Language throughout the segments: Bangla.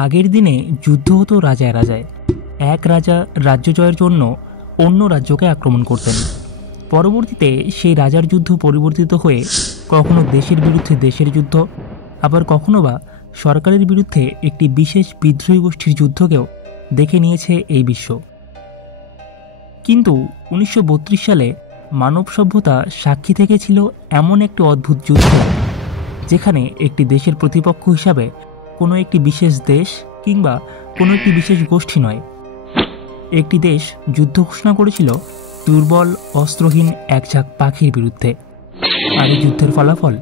আগের দিনে যুদ্ধ হতো রাজায় রাজায়। এক রাজা রাজ্য জয়ের জন্য অন্য রাজ্যকে আক্রমণ করতেন। পরবর্তীতে সেই রাজার যুদ্ধ পরিবর্তিত হয়ে কখনো দেশের বিরুদ্ধে দেশের যুদ্ধ, আবার কখনো বা সরকারের বিরুদ্ধে একটি বিশেষ বিদ্রোহী গোষ্ঠীর যুদ্ধকেও দেখে নিয়েছে এই বিশ্ব। কিন্তু 1932 সালে মানব সভ্যতা সাক্ষী থেকেছিল এমন একটি অদ্ভুত যুদ্ধ, যেখানে একটি দেশের প্রতিপক্ষ হিসাবে কোনো একটি বিশেষ দেশ কিংবা কোনো একটি বিশেষ গোষ্ঠী নয়, একটি দেশ যুদ্ধ ঘোষণা করেছিল দুর্বল অস্ত্রহীন এক ঝাঁক পাখির বিরুদ্ধে। আর এই যুদ্ধের ফলাফল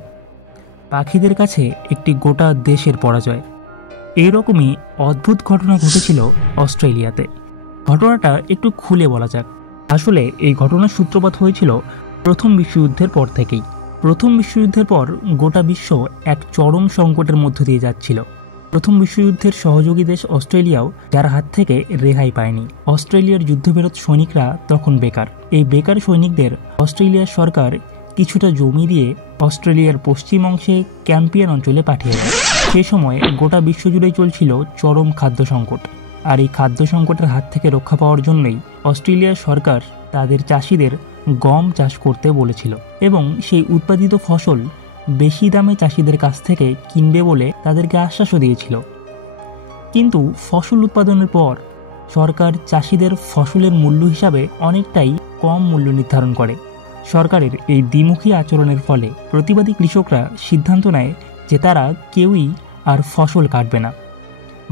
পাখিদের কাছে একটি গোটা দেশের পরাজয়। এইরকমই অদ্ভুত ঘটনা ঘটেছিল অস্ট্রেলিয়াতে। ঘটনাটা একটু খুলে বলা যাক। আসলে এই ঘটনার সূত্রপাত হয়েছিল প্রথম বিশ্বযুদ্ধের পর থেকেই। প্রথম বিশ্বযুদ্ধের পর গোটা বিশ্ব এক চরম সংকটের মধ্য দিয়ে যাচ্ছিল। প্রথম বিশ্বযুদ্ধের সহযোগী দেশ অস্ট্রেলিয়াও যার হাত থেকে রেহাই পায়নি। অস্ট্রেলিয়ার যুদ্ধবিরত সৈনিকরা তখন বেকার। এই বেকার সৈনিকদের অস্ট্রেলিয়ার সরকার কিছুটা জমি দিয়ে অস্ট্রেলিয়ার পশ্চিম অংশে ক্যাম্পিয়ান অঞ্চলে পাঠিয়ে দেয়। সেই সময় গোটা বিশ্বজুড়েই চলছিল চরম খাদ্য সংকট। আর এই খাদ্য সংকটের হাত থেকে রক্ষা পাওয়ার জন্যই অস্ট্রেলিয়ার সরকার তাদের চাষিদের গম চাষ করতে বলেছিল এবং সেই উৎপাদিত ফসল বেশি দামে চাষিদের কাছ থেকে কিনবে বলে তাদেরকে আশ্বাসও দিয়েছিল। কিন্তু ফসল উৎপাদনের পর সরকার চাষিদের ফসলের মূল্য হিসাবে অনেকটাই কম মূল্য নির্ধারণ করে। সরকারের এই দ্বিমুখী আচরণের ফলে প্রতিবাদী কৃষকরা সিদ্ধান্ত নেয় যে তারা কেউই আর ফসল কাটবে না,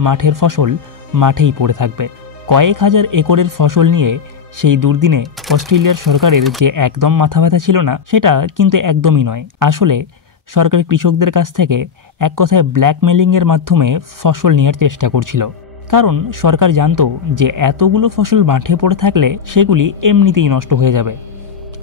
মাঠের ফসল মাঠেই পড়ে থাকবে। কয়েক হাজার একরের ফসল নিয়ে সেই দুর্দিনে অস্ট্রেলিয়ার সরকারের যে একদম মাথা ব্যথা ছিল না, সেটা কিন্তু একদমই নয়। আসলে সরকার কৃষকদের কাছ থেকে এক কথায় ব্ল্যাকমেলিংয়ের মাধ্যমে ফসল নেওয়ার চেষ্টা করছিল। কারণ সরকার জানতো যে এতগুলো ফসল মাঠে পড়ে থাকলে সেগুলি এমনিতেই নষ্ট হয়ে যাবে,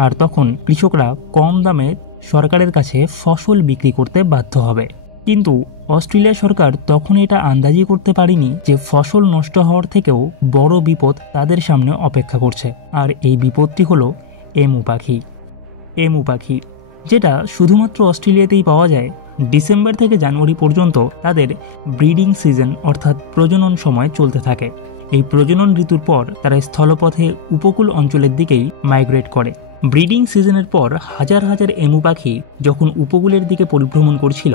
আর তখন কৃষকরা কম দামে সরকারের কাছে ফসল বিক্রি করতে বাধ্য হবে। কিন্তু অস্ট্রেলিয়া সরকার তখন এটা আন্দাজি করতে পারেনি যে ফসল নষ্ট হওয়ার থেকেও বড় বিপদ তাদের সামনে অপেক্ষা করছে। আর এই বিপদটি হলো এমু পাখি। এমু পাখি, যেটা শুধুমাত্র অস্ট্রেলিয়াতেই পাওয়া যায়। ডিসেম্বর থেকে জানুয়ারি পর্যন্ত তাদের ব্রিডিং সিজন অর্থাৎ প্রজনন সময় চলতে থাকে। এই প্রজনন ঋতুর পর তারা স্থলপথে উপকূল অঞ্চলের দিকেই মাইগ্রেট করে। ব্রিডিং সিজনের পর হাজার হাজার এমু পাখি যখন উপকূলের দিকে পরিভ্রমণ করছিল,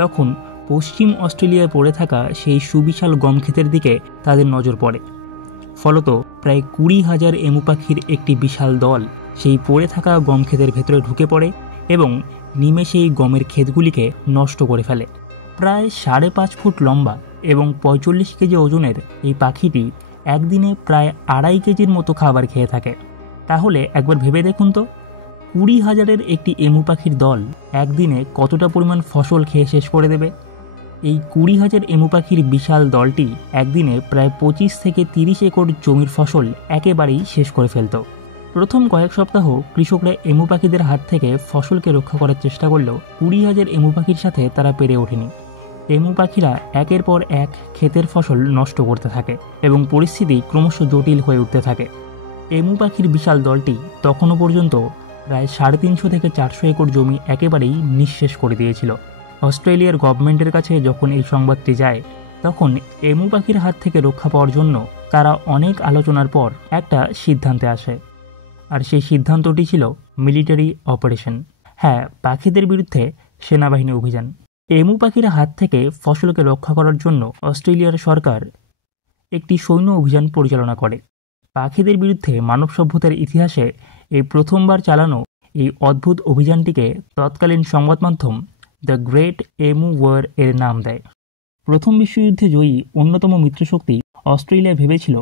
তখন পশ্চিম অস্ট্রেলিয়ায় পড়ে থাকা সেই সুবিশাল গম ক্ষেতের দিকে তাদের নজর পড়ে। ফলত প্রায় 20,000 এমু পাখির একটি বিশাল দল সেই পড়ে থাকা গম ক্ষেতের ভেতরে ঢুকে পড়ে এবং নিমেষে এই গমের ক্ষেতগুলিকে নষ্ট করে ফেলে। প্রায় 5.5 ফুট লম্বা এবং 45 কেজি ওজনের এই পাখিটি একদিনে প্রায় 2.5 কেজির মতো খাবার খেয়ে থাকে। তাহলে একবার ভেবে দেখুন তো, 20,000-এর একটি এমু পাখির দল একদিনে কতটা পরিমাণ ফসল খেয়ে শেষ করে দেবে। এই 20,000 এমু পাখির বিশাল দলটি একদিনে প্রায় 25 থেকে 30 একর জমির ফসল একেবারেই শেষ করে ফেলত। প্রথম কয়েক সপ্তাহ কৃষকরা এমু পাখিদের হাত থেকে ফসলকে রক্ষা করার চেষ্টা করলেও 20,000 এমু পাখির সাথে তারা পেরে ওঠেনি। এমু পাখিরা একের পর এক ক্ষেতের ফসল নষ্ট করতে থাকে এবং পরিস্থিতি ক্রমশ জটিল হয়ে উঠতে থাকে। এমু পাখির বিশাল দলটি তখনও পর্যন্ত প্রায় 350 থেকে 400 একর জমি একেবারেই নিঃশেষ করে দিয়েছিল। অস্ট্রেলিয়ার গভর্নমেন্টের কাছে যখন এই সংবাদটি যায়, তখন এমু পাখির হাত থেকে রক্ষা পাওয়ার জন্য তারা অনেক আলোচনার পর একটা সিদ্ধান্তে আসে। আর সেই সিদ্ধান্তটি ছিল মিলিটারি অপারেশন। হ্যাঁ, পাখিদের বিরুদ্ধে সেনাবাহিনী অভিযান। এমু পাখির হাত থেকে ফসলকে রক্ষা করার জন্য অস্ট্রেলিয়ার সরকার একটি সৈন্য অভিযান পরিচালনা করে। পাখিদের বিরুদ্ধে মানব সভ্যতার ইতিহাসে এই প্রথমবার চালানো এই অদ্ভুত অভিযানটিকে তৎকালীন সংবাদ মাধ্যম দ্য গ্রেট এমু ওয়ার এর নাম দেয়। প্রথম বিশ্বযুদ্ধে জয়ী অন্যতম মিত্রশক্তি অস্ট্রেলিয়া ভেবেছিল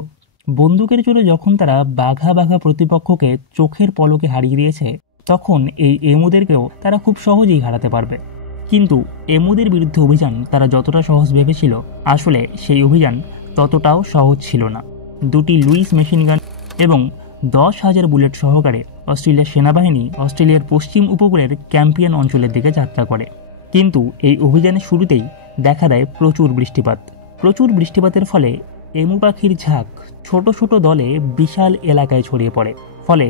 বন্দুকের জোরে যখন তারা বাঘা বাঘা প্রতিপক্ষকে চোখের পলকে হারিয়ে দিয়েছে, তখন এই এমুদেরকেও তারা খুব সহজেই হারাতে পারবে। কিন্তু এমুদের বিরুদ্ধে অভিযান তারা যতটা সহজ ভেবেছিল, আসলে সেই অভিযান ততটাও সহজ ছিল না। 2টি লুইস মেশিনগান এবং 10,000 বুলেট সহকারে অস্ট্রেলিয়ার সেনাবাহিনী অস্ট্রেলিয়ার পশ্চিম উপকূলের ক্যাম্পিয়ান অঞ্চলের দিকে যাত্রা করে। কিন্তু এই অভিযানের শুরুতেই দেখা দেয় প্রচুর বৃষ্টিপাত। প্রচুর বৃষ্টিপাতের ফলে এমু পাখির ঝাঁক ছোট ছোট দলে বিশাল এলাকায় ছড়িয়ে পড়ে। ফলে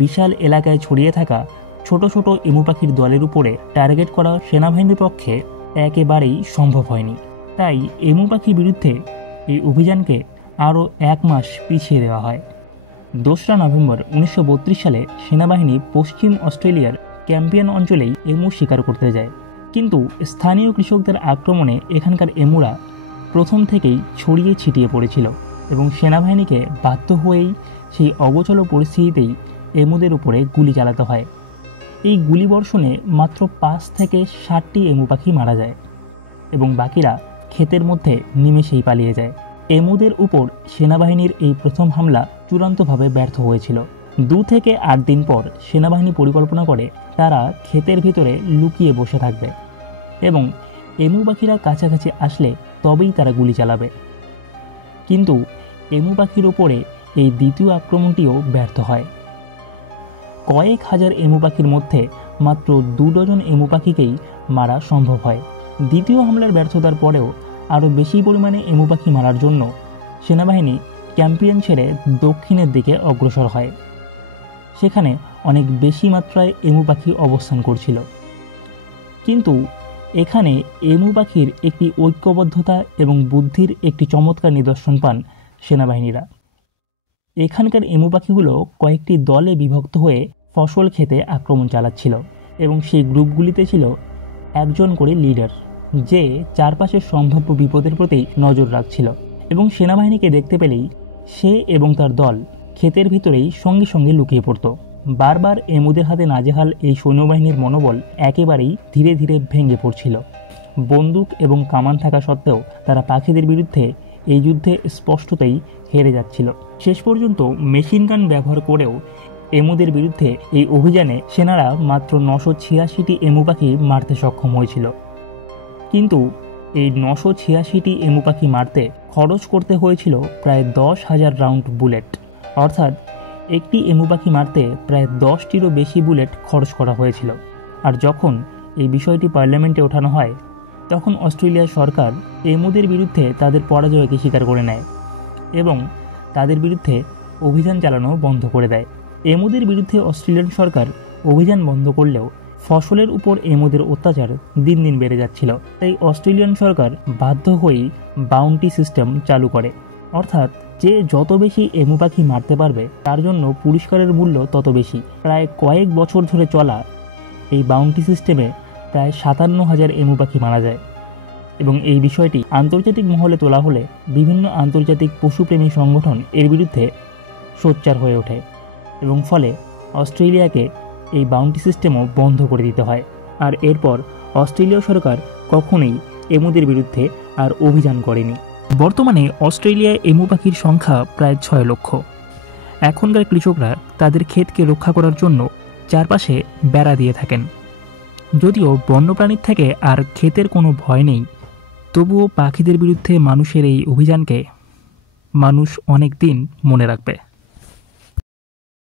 বিশাল এলাকায় ছড়িয়ে থাকা ছোট ছোট এমু পাখির দলের উপরে টার্গেট করা সেনাবাহিনীর পক্ষে একেবারেই সম্ভব হয়নি। তাই এমু পাখির বিরুদ্ধে এই অভিযানকে আরও 1 মাস পিছিয়ে দেওয়া হয়। 2রা নভেম্বর 1932 সালে সেনাবাহিনী পশ্চিম অস্ট্রেলিয়ার ক্যাম্পিয়ন অঞ্চলেই এমু শিকার করতে যায়, কিন্তু স্থানীয় কৃষকদের আক্রমণে এখানকার এমুরা প্রথম থেকেই ছড়িয়ে ছিটিয়ে পড়েছিল এবং সেনাবাহিনীকে বাধ্য হয়েই সেই অগোচর পরিস্থিতিতেই এমুদের উপরে গুলি চালাতে হয়। এই গুলিবর্ষণে মাত্র 5 থেকে 7টি এমু পাখি মারা যায় এবং বাকিরা ক্ষেতের মধ্যে নিমেষেই পালিয়ে যায়। এমুদের উপর সেনাবাহিনীর এই প্রথম হামলা চূড়ান্তভাবে ব্যর্থ হয়েছিল। 2 থেকে 8 দিন পর সেনাবাহিনী পরিকল্পনা করে তারা ক্ষেতের ভিতরে লুকিয়ে বসে থাকবে এবং এমু পাখিরা কাছাকাছি আসলে তবেই তারা গুলি চালাবে। কিন্তু এমু পাখির উপরে এই দ্বিতীয় আক্রমণটিও ব্যর্থ হয়। কয়েক হাজার এমু পাখির মধ্যে মাত্র 2 ডজন এমু পাখিকেই মারা সম্ভব হয়। দ্বিতীয় হামলার ব্যর্থতার পরেও আরও বেশি পরিমাণে এমু পাখি মারার জন্য সেনাবাহিনী ক্যাম্পিয়ন ছেড়ে দক্ষিণের দিকে অগ্রসর হয়। সেখানে অনেক বেশি মাত্রায় এমু পাখি অবস্থান করছিল। কিন্তু এখানে এমু পাখির একটি ঐক্যবদ্ধতা এবং বুদ্ধির একটি চমৎকার নিদর্শন পান সেনাবাহিনীরা। এখানকার এমু পাখিগুলো কয়েকটি দলে বিভক্ত হয়ে ফসল খেতে আক্রমণ চালাচ্ছিল এবং সেই গ্রুপগুলিতে ছিল একজন করে লিডার, যে চারপাশের সম্ভাব্য বিপদের প্রতি নজর রাখছিল এবং সেনাবাহিনীকে দেখতে পেলেই সে এবং তার দল ক্ষেতের ভিতরেই সঙ্গে সঙ্গে লুকিয়ে পড়ত। বারবার এমুদের হাতে নাজেহাল এই সৈন্যবাহিনীর মনোবল একেবারেই ধীরে ধীরে ভেঙে পড়ছিল। বন্দুক এবং কামান থাকা সত্ত্বেও তারা পাখিদের বিরুদ্ধে এই যুদ্ধে স্পষ্টতই হেরে যাচ্ছিল। শেষ পর্যন্ত মেশিন গান ব্যবহার করেও এমুদের বিরুদ্ধে এই অভিযানে সেনারা মাত্র 986টি এমু পাখি মারতে সক্ষম হয়েছিল। কিন্তু এই 986টি এমু পাখি মারতে খরচ করতে হয়েছিল প্রায় 10,000 রাউন্ড বুলেট, অর্থাৎ একটি এমু পাখি মারতে প্রায় 10টিরও বেশি বুলেট খরচ করা হয়েছিল। আর যখন এই বিষয়টি পার্লামেন্টে ওঠানো হয় তখন অস্ট্রেলিয়ার সরকার এমুদের বিরুদ্ধে তাদের পরাজয়কে স্বীকার করে নেয় এবং তাদের বিরুদ্ধে অভিযান চালানো বন্ধ করে দেয়। এমুদের বিরুদ্ধে অস্ট্রেলিয়ান সরকার অভিযান বন্ধ করলেও ফসলের উপর এমুদের অত্যাচার দিন দিন বেড়ে যাচ্ছিল। তাই অস্ট্রেলিয়ান সরকার বাধ্য হয়েই বাউন্টি সিস্টেম চালু করে, অর্থাৎ যে যত বেশি এমু পাখি মারতে পারবে তার জন্য পুরস্কারের মূল্য তত বেশি। প্রায় কয়েক বছর ধরে চলা এই বাউন্টি সিস্টেমে প্রায় 57,000 এমু পাখি মারা যায় এবং এই বিষয়টি আন্তর্জাতিক মহলে তোলা হলে বিভিন্ন আন্তর্জাতিক পশুপ্রেমী সংগঠন এর বিরুদ্ধে সোচ্চার হয়ে ওঠে এবং ফলে অস্ট্রেলিয়াকে এই বাউন্টি সিস্টেমও বন্ধ করে দিতে হয়। আর এরপর অস্ট্রেলীয় সরকার কখনোই এমুদের বিরুদ্ধে আর অভিযান করেনি। বর্তমানে অস্ট্রেলিয়ায় এমু পাখির সংখ্যা প্রায় 6 লক্ষ। এখনকার কৃষকরা তাদের ক্ষেতকে রক্ষা করার জন্য চারপাশে বেড়া দিয়ে থাকেন। যদিও বন্যপ্রাণীর থেকে আর ক্ষেতের কোনো ভয় নেই, তবুও পাখিদের বিরুদ্ধে মানুষের এই অভিযানকে মানুষ অনেক দিন মনে রাখবে।